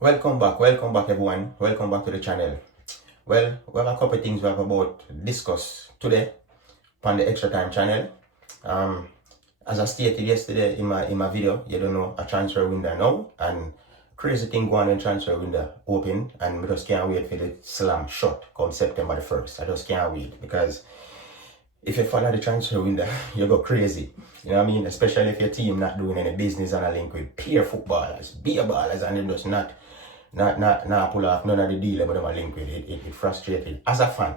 Welcome back everyone. Welcome back to the channel. Well, we have a couple of things we have about discuss today on the Extra Time channel. As I stated yesterday in my video, you don't know a transfer window now, and crazy thing going on in transfer window open, and we just can't wait for the slam shut come September the 1st. I just can't wait because if you follow the transfer window, you go crazy. You know what I mean? Especially if your team not doing any business on a link with peer footballers, beer ballers, and them just not pull off none of the deal but them a link with it. It frustrated as a fan,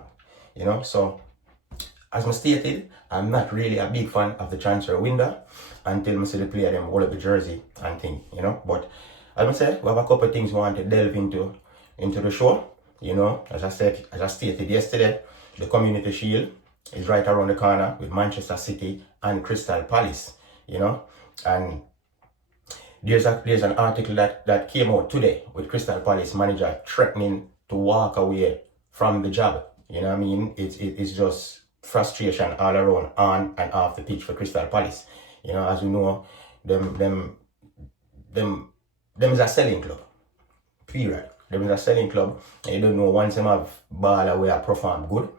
you know. So as I stated, I'm not really a big fan of the transfer window until I see the player them hold up the jersey and thing, you know. But as I said, we have a couple of things we want to delve into the show. You know, as I stated yesterday, the Community Shield is right around the corner with Manchester City and Crystal Palace, you know. And there's an article that came out today with Crystal Palace manager threatening to walk away from the job. You know what I mean? It's just frustration all around, on and off the pitch for Crystal Palace. You know, as we know, them is a selling club. Period. Them is a selling club. And you don't know, once them have ball away and perform good,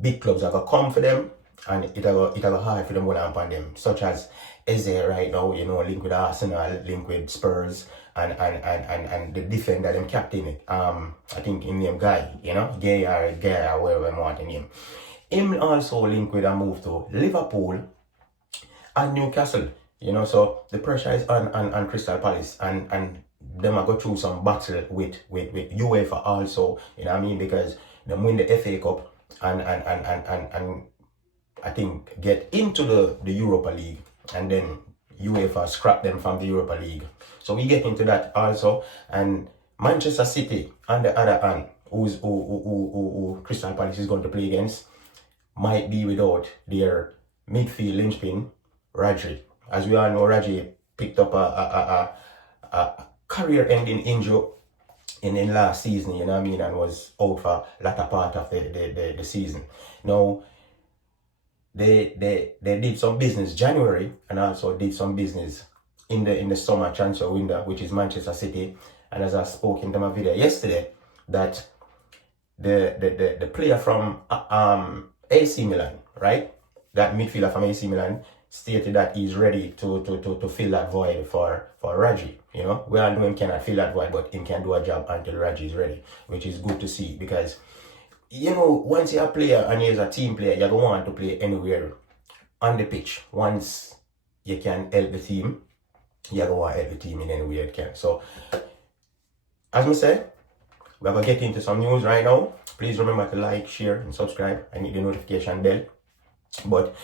big clubs are gonna come for them, and it will hard for them to go on them, such as Eze right now, you know, link with Arsenal, link with Spurs, and the defender, them captain, I think in name Guy, you know, Gay or whatever I want to name. Him also link with a move to Liverpool and Newcastle, you know, so the pressure is on Crystal Palace, and them are go through some battle with UEFA also, you know what I mean, because them win the FA Cup and I think get into the Europa League, and then UEFA scrap them from the Europa League. So we get into that also. And Manchester City, on the other hand, who Crystal Palace is going to play against, might be without their midfield linchpin, Rodri. As we all know, Rodri picked up a career-ending injury in last season, you know what I mean, and was out for latter part of the season. Now, they did some business January, and also did some business in the summer transfer window, which is Manchester City. And as I spoke in my video yesterday, that the player from AC Milan, right? That midfielder from AC Milan stated that he's ready to fill that void for Rodri. You know, we all know him cannot fill that void, but him can do a job until Rodri is ready, which is good to see, because you know, once you're a player and you're a team player, you're going to want to play anywhere on the pitch. Once you can help the team, you're going to want to help the team in any way you can. So, as I said, we're going to get into some news right now. Please remember to like, share, and subscribe, and hit the notification bell. But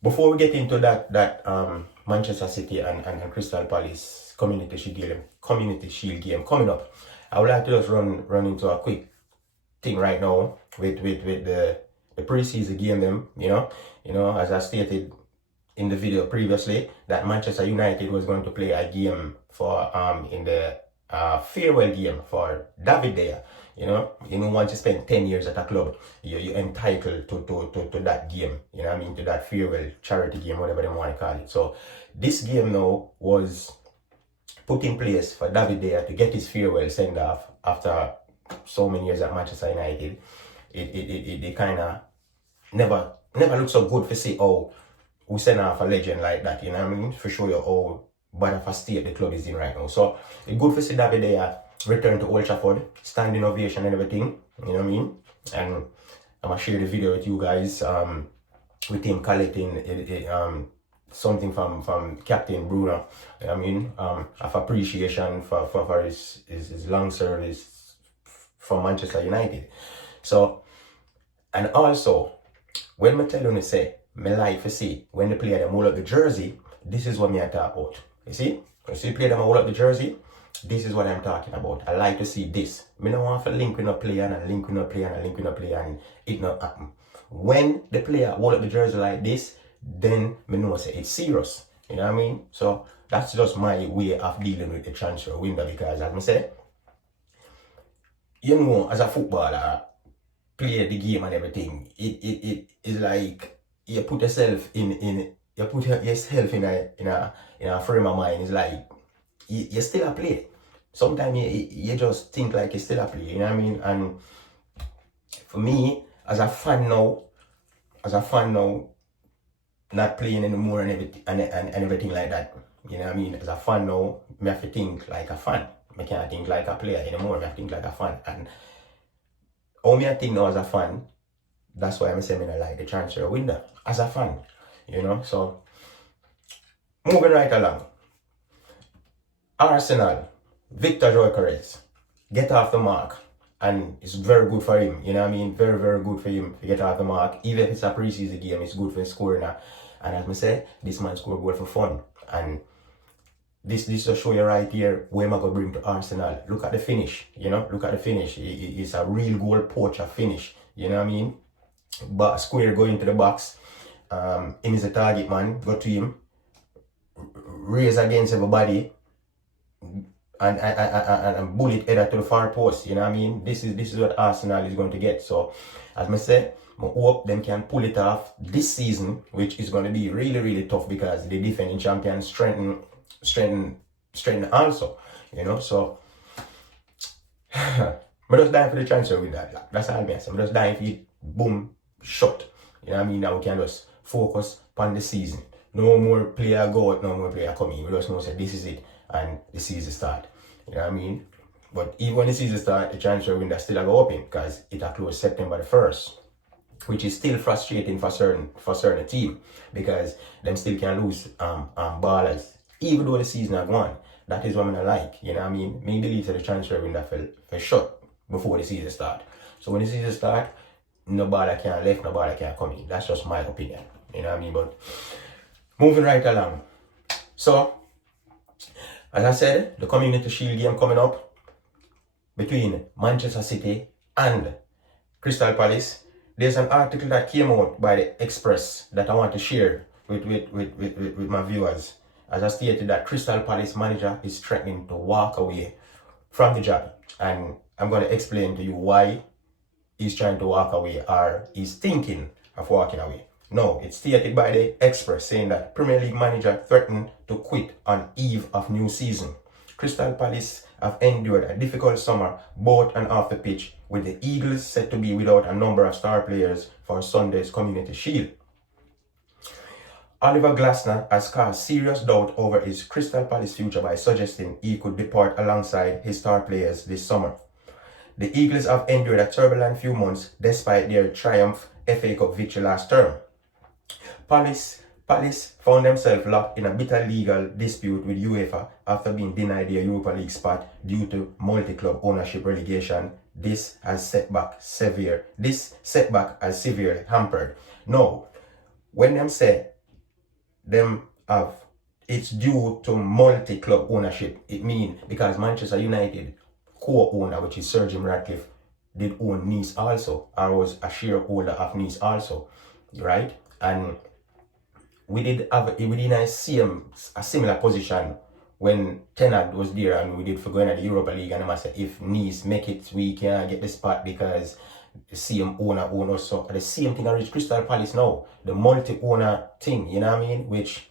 before we get into that Manchester City and Crystal Palace Community Shield game coming up, I would like to just run into a quick thing right now with the preseason game them, you know, as I stated in the video previously, that Manchester United was going to play a game for in the farewell game for David Dea. You know, once you spend 10 years at a club, you're entitled to that game, you know what I mean, to that farewell charity game, whatever they want to call it. So this game now was put in place for David Dea to get his farewell send off after so many years at Manchester United. It kind of never looked so good for see how we send off a legend like that, you know what I mean, for sure you how bad of a state the club is in right now. So it's good for see David Dea return to Old Trafford, standing ovation and everything, you know what I mean. And I'm gonna share the video with you guys with him collecting something from Captain Bruno, you know what I mean, of appreciation for his long service from Manchester United. So, and also, when I tell you to say, me like to see, when the player them hold up the jersey, this is what me I talk about. You see? When the player them hold up the jersey, this is what I'm talking about. I like to see this. Me don't want to link with no player and link with no player and link with no player and it not happen. When the player hold up the jersey like this, then me know say it's serious. You know what I mean? So that's just my way of dealing with the transfer window, because as I say, you know, as a footballer, play the game and everything, it is like you put yourself in a frame of mind. It's like you still a play. sometimes you just think like you still a player, you know what I mean? And for me, as a fan now, not playing anymore and everything like that. You know what I mean? As a fan now, me have to think like a fan. I can't think like a player anymore. I have to think like a fan. And how me I think now as a fan, that's why I'm saying I like the transfer window as a fan. You know, so moving right along. Arsenal, Victor Gyökeres, get off the mark. And it's very good for him, you know what I mean? Very, very good for him to get off the mark. Even if it's a preseason game, it's good for scoring. And as I say, this man scored goal for fun. And this just show you right here where am I going to bring to Arsenal. Look at the finish, you know? Look at the finish. It's a real goal poacher finish, you know what I mean? But square going into the box. Him is a target man. Go to him. Raise against everybody. And bullet header to the far post, you know what I mean? This is what Arsenal is going to get. So, as I said, I hope them can pull it off this season, which is going to be really, really tough because the defending champions strengthen also, you know? So, I'm just dying for the transfer with that. That's all I'm saying. I'm just dying for it, boom, shut. You know what I mean? Now we can just focus on the season. No more player go out, no more player come in. We just know that this is it. And the season start. You know what I mean? But even when the season start, the transfer window still go open because it will close September the 1st. Which is still frustrating for certain team because them still can lose ballers. Even though the season are gone. That is what I like. You know what I mean? Me believe that the transfer window fell shut before the season start. So when the season start, no baller can left, no baller can come in. That's just my opinion. You know what I mean? But moving right along. So as I said, the Community Shield game coming up between Manchester City and Crystal Palace. There's an article that came out by the Express that I want to share with my viewers. As I stated that Crystal Palace manager is threatening to walk away from the job. And I'm going to explain to you why he's trying to walk away or he's thinking of walking away. No, it's stated by the Express saying that Premier League manager threatened to quit on eve of new season. Crystal Palace have endured a difficult summer both and off the pitch, with the Eagles set to be without a number of star players for Sunday's Community Shield. Oliver Glasner has cast serious doubt over his Crystal Palace future by suggesting he could depart alongside his star players this summer. The Eagles have endured a turbulent few months despite their triumph FA Cup victory last term. Palace found themselves locked in a bitter legal dispute with UEFA after being denied their Europa League spot due to multi-club ownership relegation. This setback has severely hampered. No, when them say them have it's due to multi-club ownership, it means because Manchester United co-owner, which is Sir Jim Ratcliffe, did own Nice also, or was a shareholder of Nice also, right? And we did have within a similar position when Tenad was there and we did for going to the Europa League, and I must say if Nice make it, we can get the spot because the same owner own so the same thing as Crystal Palace now, the multi-owner thing, you know what I mean? Which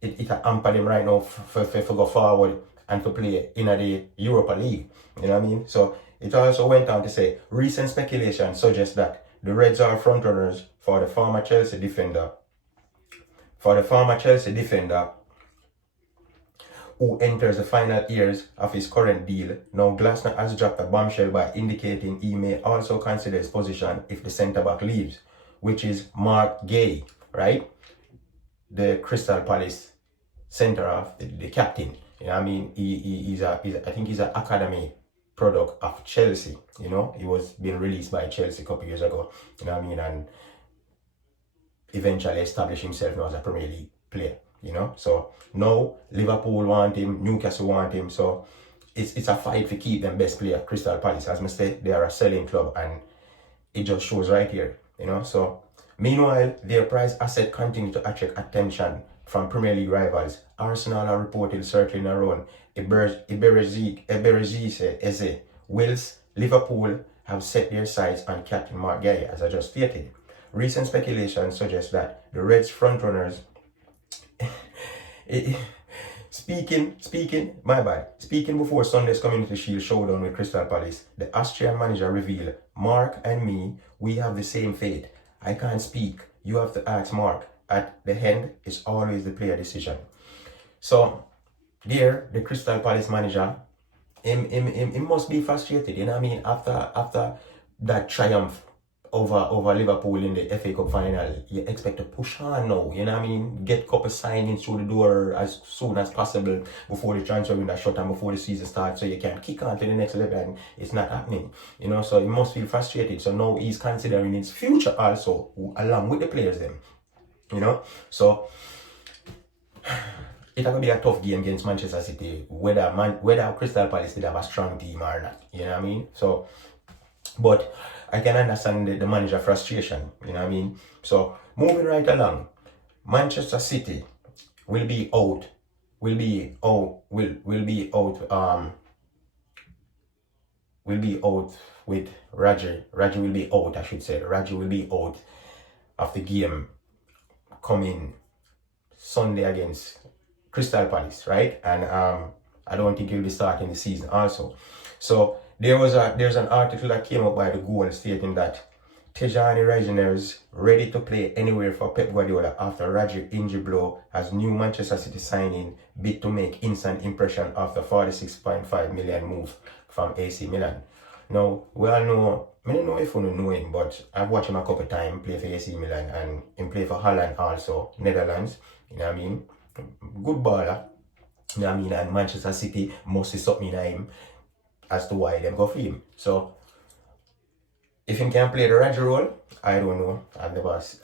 it hamper them right now for go forward and to play in the Europa League, you know what I mean? So it also went on to say recent speculation suggests that the Reds are frontrunners for the former Chelsea defender who enters the final years of his current deal. Now Glasner has dropped a bombshell by indicating he may also consider his position if the centre-back leaves, which is Mark Gay, right? The Crystal Palace centre-half, the captain. You know what I mean? I think he's an academy product of Chelsea, you know? He was being released by Chelsea a couple years ago, you know what I mean? And eventually established himself now as a Premier League player, you know? So now Liverpool want him, Newcastle want him, so it's a fight to keep them best player. Crystal Palace, as I said, they are a selling club and it just shows right here, you know? So meanwhile, their prize asset continue to attract attention from Premier League rivals. Arsenal are reported circling around Eberezi Eze, whilst Liverpool have set their sights on captain Mark Gay, as I just stated. Recent speculation suggests that the Reds frontrunners Speaking before Sunday's Community Shield showdown with Crystal Palace, the Austrian manager revealed, Mark and me, we have the same fate. I can't speak. You have to ask Mark. At the end, it's always the player decision. So, there, the Crystal Palace manager, he must be frustrated, you know what I mean? After that triumph over Liverpool in the FA Cup final, you expect to push on now, you know what I mean? Get couple signings through the door as soon as possible before the transfer window shut and before the season starts, so you can kick on to the next level, and it's not happening, you know? So he must feel frustrated. So now he's considering his future also, along with the players then, you know? So it's going to be a tough game against Manchester City, whether Crystal Palace did have a strong team or not, you know what I mean? So, but I can understand the manager frustration, you know what I mean? So, moving right along, Manchester City will be out with Rodri. Rodri will be out, I should say. Rodri will be out of the game coming Sunday against Crystal Palace, right? And I don't think he'll be starting the season also. So there's an article that came up by the Goal stating that Tijani Reginer's ready to play anywhere for Pep Guardiola after Rodri injury blow as new Manchester City signing bid to make instant impression after 46.5 million move from AC Milan. Now, we all know, I don't know if you know him, but I've watched him a couple of times play for AC Milan and him play for Holland also, Netherlands, you know what I mean? Good baller, you know what I mean? And Manchester City must see something in him as to why them go for him. So, if he can play the Rodri role, I don't know. I've never, as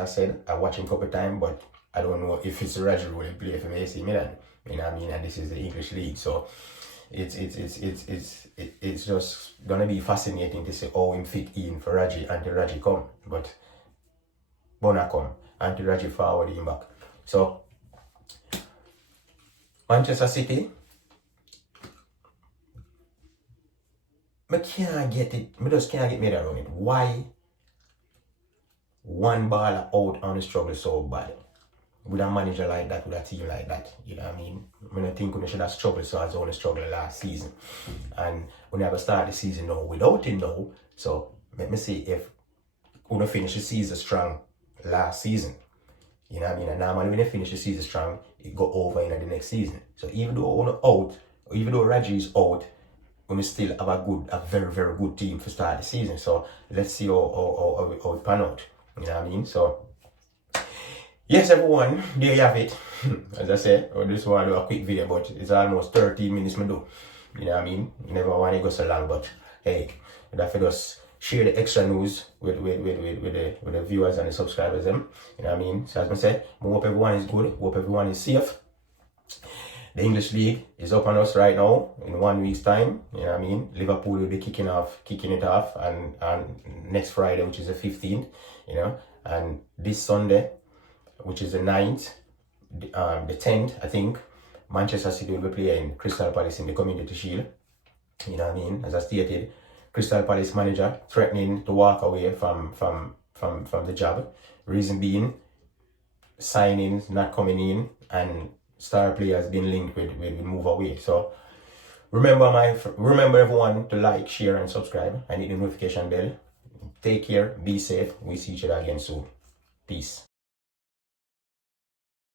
I said, I watched him a couple of times, but I don't know if it's the Rodri role he play for AC Milan, you know what I mean? And this is the English league, so it's just gonna be fascinating to see how him fit in for Rodri until Rodri come, but Bona come until Rodri forward him back. So Manchester City, I can't get it. I just can't get me around it. Why one baller out on the struggle so bad? With a manager like that, with a team like that, you know what I mean? I don't think we should have struggled so as only struggled last season. And we never start the season now without him now. So let me see if we finish the season strong last season. You know what I mean? And normally when they finish the season strong, it go over in the next season. So even though we're out, even though Rodri is out, we still have a very, very good team to start the season. So let's see how it pan out. You know what I mean? So yes, everyone, there you have it. As I said, I just want to do a quick video, but it's almost 13 minutes me do. You know what I mean? Never want to go so long, but hey, I have to just share the extra news with the viewers and the subscribers them. You know what I mean? So as I said, I hope everyone is good, hope everyone is safe. The English League is up on us right now in 1 week's time. You know what I mean? Liverpool will be kicking it off and next Friday, which is the 15th, you know, and this Sunday, which is the 9th, the 10th, I think, Manchester City will be playing Crystal Palace in the Community Shield. You know what I mean? As I stated, Crystal Palace manager threatening to walk away from the job. Reason being, signings not coming in and star players being linked with move away. So remember everyone to like, share and subscribe and hit the notification bell. Take care, be safe. We see each other again soon. Peace.